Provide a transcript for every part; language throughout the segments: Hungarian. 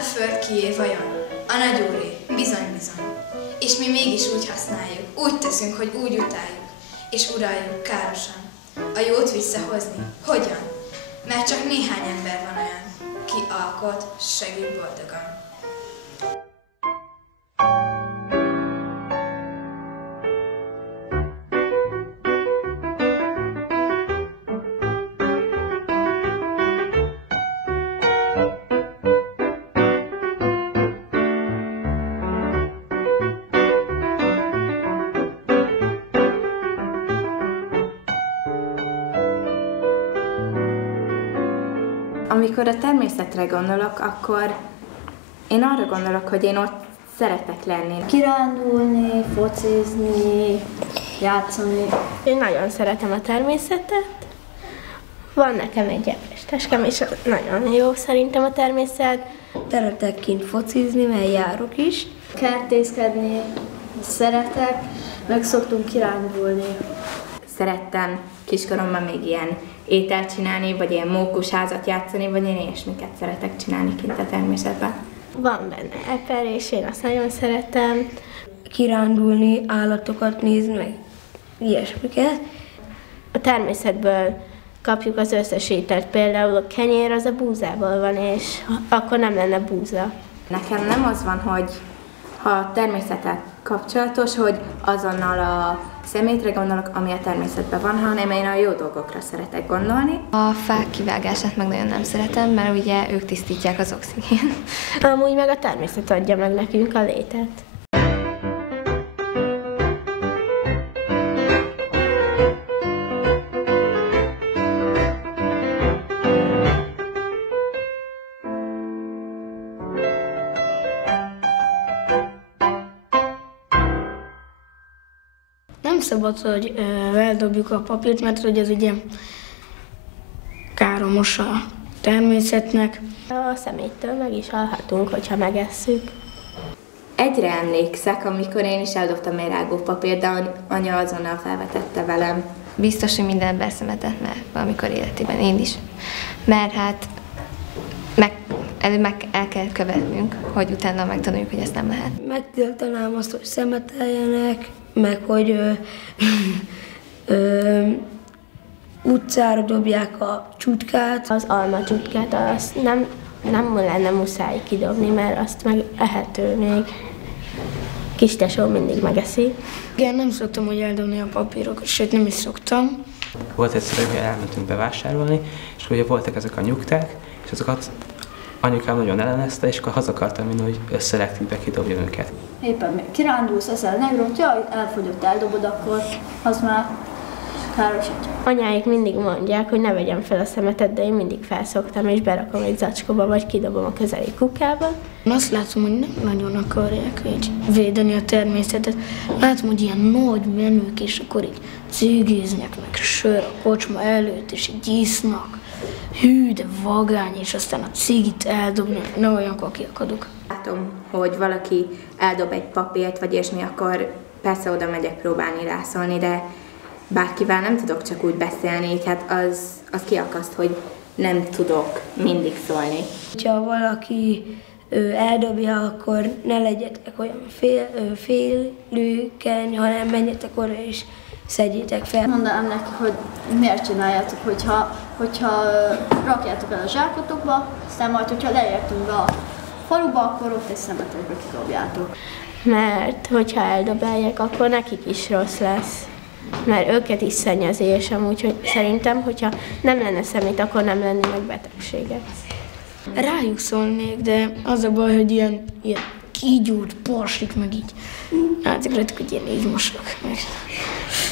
a föld kié vajon? A nagy úré, bizony-bizony. És mi mégis úgy használjuk, úgy teszünk, hogy úgy utáljuk, és uraljuk károsan. A jót visszahozni? Hogyan? Mert csak néhány ember van olyan, ki alkot, segít boldogan. Amikor a természetre gondolok, akkor én arra gondolok, hogy én ott szeretek lenni. Kirándulni, focizni, játszani. Én nagyon szeretem a természetet. Van nekem egy eplesteskem, és nagyon jó szerintem a természet. Szeretek kint focizni, mert járok is. Kertészkedni szeretek, meg szoktunk kirándulni. Szerettem kiskoromban még ilyen ételt csinálni, vagy ilyen mókusházat játszani, vagy én ilyesmiket szeretek csinálni kint a természetben. Van benne eperés, én azt nagyon szeretem. Kirándulni, állatokat nézni, meg ilyesmiket. A természetből kapjuk az összes ételt, például a kenyér az a búzából van, és akkor nem lenne búza. Nekem nem az van, hogy ha a természetet kapcsolatos, hogy azonnal a szemétre gondolok, ami a természetben van, hanem én a jó dolgokra szeretek gondolni. A fák kivágását meg nagyon nem szeretem, mert ugye ők tisztítják az oxigént. Amúgy meg a természet adja meg nekünk a létet. Nem szabad, hogy eldobjuk a papírt, mert hogy ez ugye káromos a természetnek. A szeméttől meg is halhatunk, hogyha megesszük. Egyre emlékszek, amikor én is eldobtam egy rágópapírt, de anya azonnal felvetette velem. Biztos, hogy minden ember szemetet mer valamikor életében, én is. Mert hát előbb meg el kell követnünk, hogy utána megtanuljuk, hogy ezt nem lehet. Megtiltanám azt, hogy szemeteljenek, meg hogy utcára dobják a csutkát. Az alma csutkát azt nem lenne muszáj kidobni, mert azt meg ehető még. Kistesó mindig megeszi. Igen, nem szoktam, hogy eldobni a papírokat, sőt nem is szoktam. Volt egyszer, hogy elmentünk bevásárolni, és ugye voltak ezek a nyugták, és azokat anyukám nagyon ellenezte, és akkor haza akartam vinni, hogy összelegtikbe kidobjam őket. Éppen még kirándulsz, eszel megrontja, elfogyott, eldobod, akkor az már károsítja. Anyáik mindig mondják, hogy ne vegyem fel a szemetet, de én mindig felszoktam, és berakom egy zacskóba, vagy kidobom a közeli kukába. Azt látom, hogy nem nagyon akarják így védeni a természetet. Látom, hogy ilyen nagy menők, és akkor így cigiznek, meg sör a kocsma előtt, és így isznak. Hű, de vagány, és aztán a cigit eldobnak, ne olyankor kiakadok. Látom, hogy valaki eldob egy papírt, vagy ilyesmi, akkor persze oda megyek próbálni rászólni, de bárkivel nem tudok csak úgy beszélni, hát az kiakaszt, hogy nem tudok mindig szólni. Ha valaki eldobja, akkor ne legyetek olyan félőkeny, hanem menjetek oda és szedjétek fel. Mondanám neki, hogy miért csináljátok, hogyha rakjátok el a zsákotokba, aztán majd, hogyha leértünk be a faluba, akkor ott egy szemetekbe kidobjátok. Mert hogyha eldobálják, akkor nekik is rossz lesz. Mert őket is szennyezi, és amúgy hogy szerintem, hogyha nem lenne szemét, akkor nem lenne meg betegsége. Rájuk szólnék, de az a baj, hogy ilyen kígyót, parsik, meg így látszik rajtuk, hogy ilyen izmosok.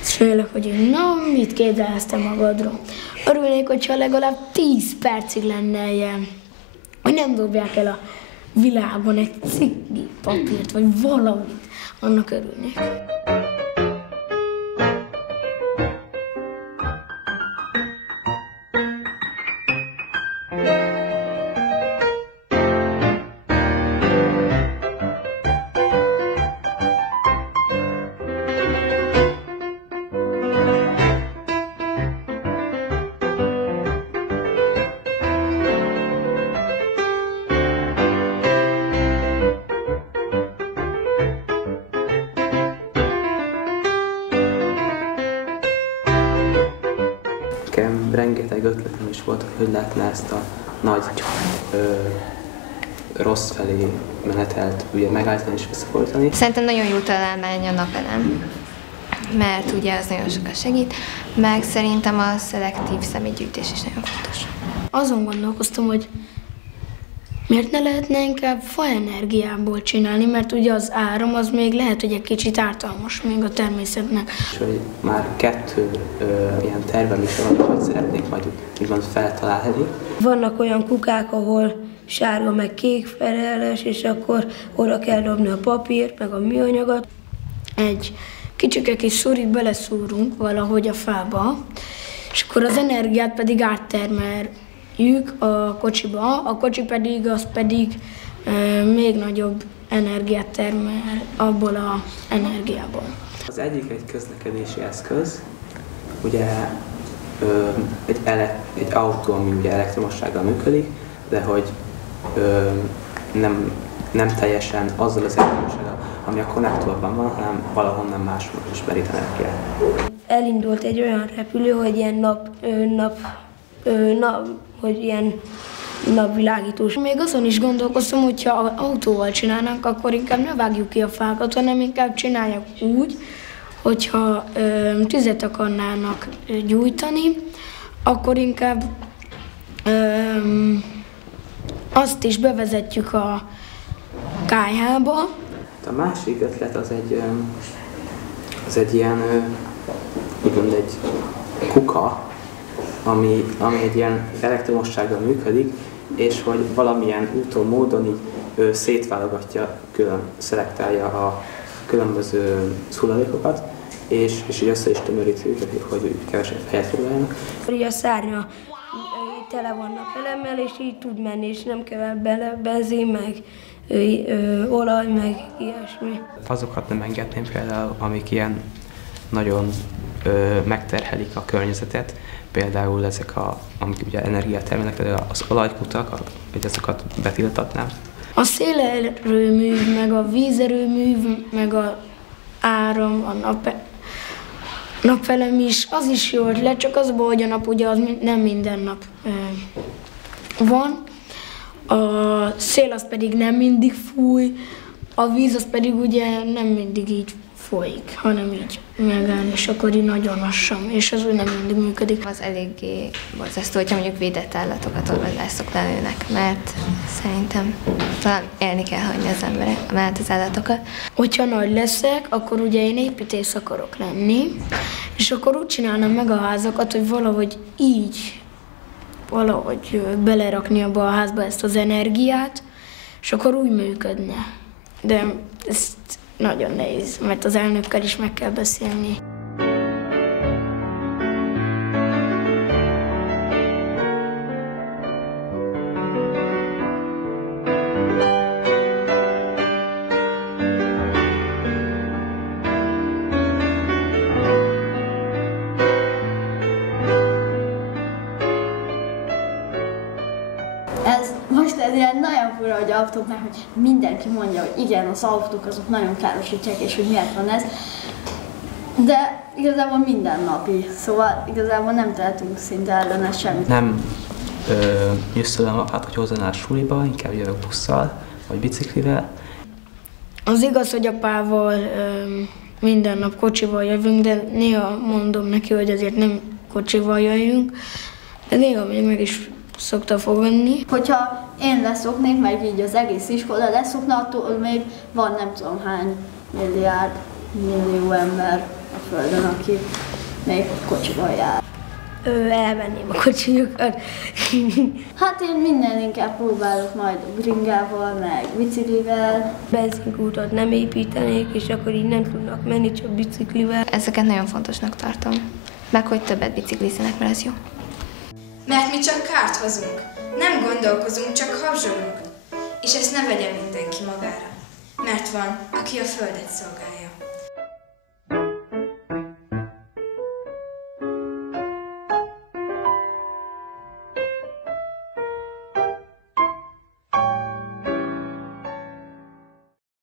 Főleg, hogy na, mit képzeleztem magadról. Örülnék, hogyha legalább 10 percig lenne ilyen, hogy nem dobják el a világon egy cigi papírt, vagy valamit, annak örülnék. Nekem rengeteg ötletem is volt, hogy lehetne ezt a nagy rossz felé menetelt ugye megállítani és visszafordítani. Szerintem nagyon jó találmány a napelem, mert ugye az nagyon sokat segít, meg szerintem a szelektív személygyűjtés is nagyon fontos. Azon gondolkoztam, hogy miért ne lehetne inkább faenergiából csinálni, mert ugye az áram az még lehet, hogy egy kicsit ártalmas még a természetnek. És hogy már 2 ilyen tervem is van, hogy szeretnék majd úgymond feltalálni. Vannak olyan kukák, ahol sárga meg kék feles, és akkor oda kell dobni a papírt, meg a műanyagot. Egy kicsike kis szurit beleszúrunk valahogy a fába, és akkor az energiát pedig áttermeljük a kocsiba, a kocsi pedig még nagyobb energiát termel abból az energiából. Az egyik egy közlekedési eszköz, ugye egy autó, ami ugye elektromossággal működik, de hogy nem teljesen azzal az elektromossággal, ami a konnektorban van, hanem valahonnan máshol is merít energiát. Elindult egy olyan repülő, hogy ilyen hogy ilyen napvilágítós. Még azon is gondolkoztam, hogy ha autóval csinálnánk, akkor inkább ne vágjuk ki a fákat, hanem inkább csinálják úgy, hogyha tüzet akarnának gyújtani, akkor inkább azt is bevezetjük a kályhába. A másik ötlet az egy ilyen, úgymond egy kuka, ami egy ilyen elektromossággal működik, és hogy valamilyen úton, módon így szétválogatja, külön szelektálja a különböző hulladékokat, és így össze is tömöríti őket, hogy kevesebb helyet foglaljanak. A szárnya tele van napelemmel, és így tud menni, és nem kell bele benzin, meg olaj, meg ilyesmi. Azokat nem engedném például, amik ilyen nagyon megterhelik a környezetet, például ezek, amik ugye energiát termelnek, például az olajkutak, hogy ezeket betiltatnám. A szélerőmű, meg a vízerőmű, meg a áram, a napelem is, az is jó ötlet, csak az baj, hogy a nap ugye az nem minden nap van. A szél az pedig nem mindig fúj, a víz az pedig ugye nem mindig így folyik, hanem így megáll, és akkor így nagyon lassan, és az úgy nem mindig működik. Az eléggé borzasztó, hogyha mondjuk védett állatokat olvadászok lelőnek, mert szerintem talán élni kell hagyni az emberek, mellett az állatokat. Hogyha nagy leszek, akkor ugye én építész akarok lenni, és akkor úgy csinálnám meg a házakat, hogy valahogy belerakni abba a házba ezt az energiát, és akkor úgy működne. De ezt nagyon nehéz, mert az elnökkel is meg kell beszélni. Ez ilyen nagyon fura, hogy autóknál, hogy mindenki mondja, hogy igen, az autók azok nagyon károsítják, és hogy miért van ez. De igazából mindennapi, szóval igazából nem tehetünk szinte ellene semmit. Nem nyűszölöm apát, hogy hozzánál a suliba, inkább jövök busszal, vagy biciklivel. Az igaz, hogy apával minden nap kocsival jövünk, de néha mondom neki, hogy azért nem kocsival jöjjünk, de néha még meg is szokta fogadni. Hogyha én leszoknék, meg így az egész iskola leszokna, attól még van nem tudom hány millió ember a Földön, aki még kocsival jár. Elvenném a kocsijukat. Hát én minden inkább próbálok majd bringával, meg biciklivel. Benzinkútot nem építenék, és akkor így nem tudnak menni, csak biciklivel. Ezeket nagyon fontosnak tartom. Meg hogy többet biciklizzenek, mert ez jó. Mert mi csak kárt hozunk, nem gondolkozunk, csak habzsolunk. És ezt ne vegye mindenki magára, mert van, aki a földet szolgálja.